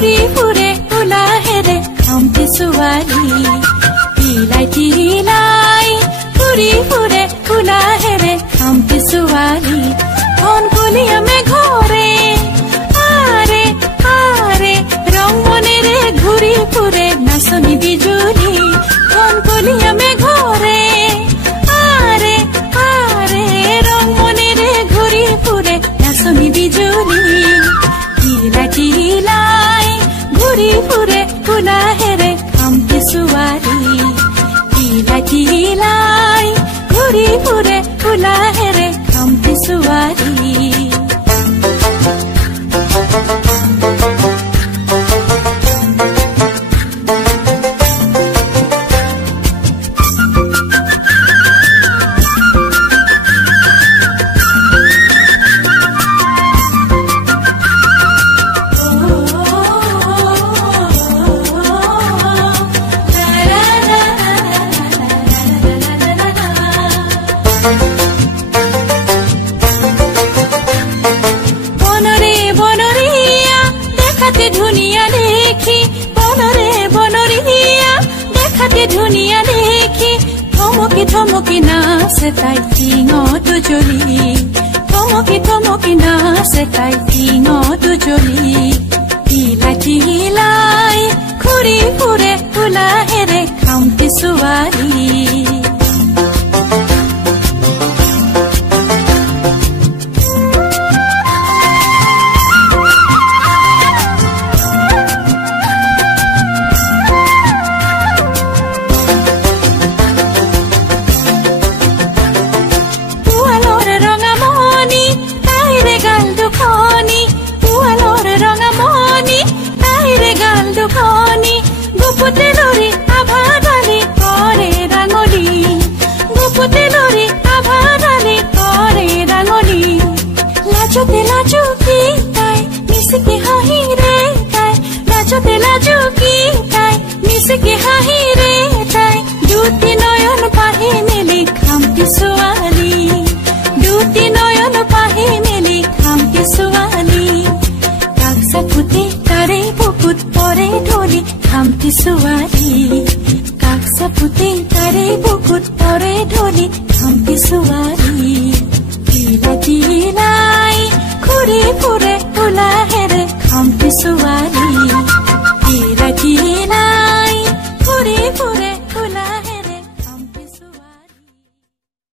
ঘূৰি ফুৰে উলাহেৰে খামটি ছোৱালী তিলাই তিলাই ঘূৰি ফুৰে উলাহেৰে খামটি ছোৱালী ধন কলিয়া মেঘৰে আৰে আৰে ৰং মনেৰে ঘূৰি ফুৰে নাচনি বিজুলী ধন কলিয়া মেঘৰে আৰে আৰে ৰং মনেৰে ঘূৰি ফুৰে নাচনি বিজুলী তিলাই তিলাই ঘূৰি ফুৰে উলাহেৰে খামটি ছোৱালী তিলাই তিলাই ঘূৰি ফুৰে উলাহেৰে খামটি ছোৱালী ধুনিয়া দেখি বনরে বনরিয়া দেখাতে ধুনিয়া দেখি থমকি থমকি নাচে তাই টিঙত জ্বলি থমকি থমকি নাচে তাই টিঙত জ্বলি তিলাই তিলাই ঘূৰি ফুৰে উলাহেৰে খামটি ছোৱালী গুপুতে লৰি আভাদালি কৰে ৰাঙলী গুপুতে লৰি আভাদালি কৰে ৰাঙলী লাজতে লাজুকি তাই মিছিকে হাঁহিৰে তাই লাজতে লাজুকি তাই মিছিকে হাঁহিৰে তাই দুটি নয়ন পাহি মেলি খামটি ছোৱালী দুটি নয়ন পাহি মেলি খামটি ছোৱালী কাকসা ফুটে তাৰে বুকুত পৰে ঢলি খামটি ছোৱালী কাকসা ফুটে তাৰে বুকুত পৰে ঢলি খামটি ছোৱালী তিলাই তিলাই ঘূৰি ফুৰে উলাহেৰে খামটি ছোৱালী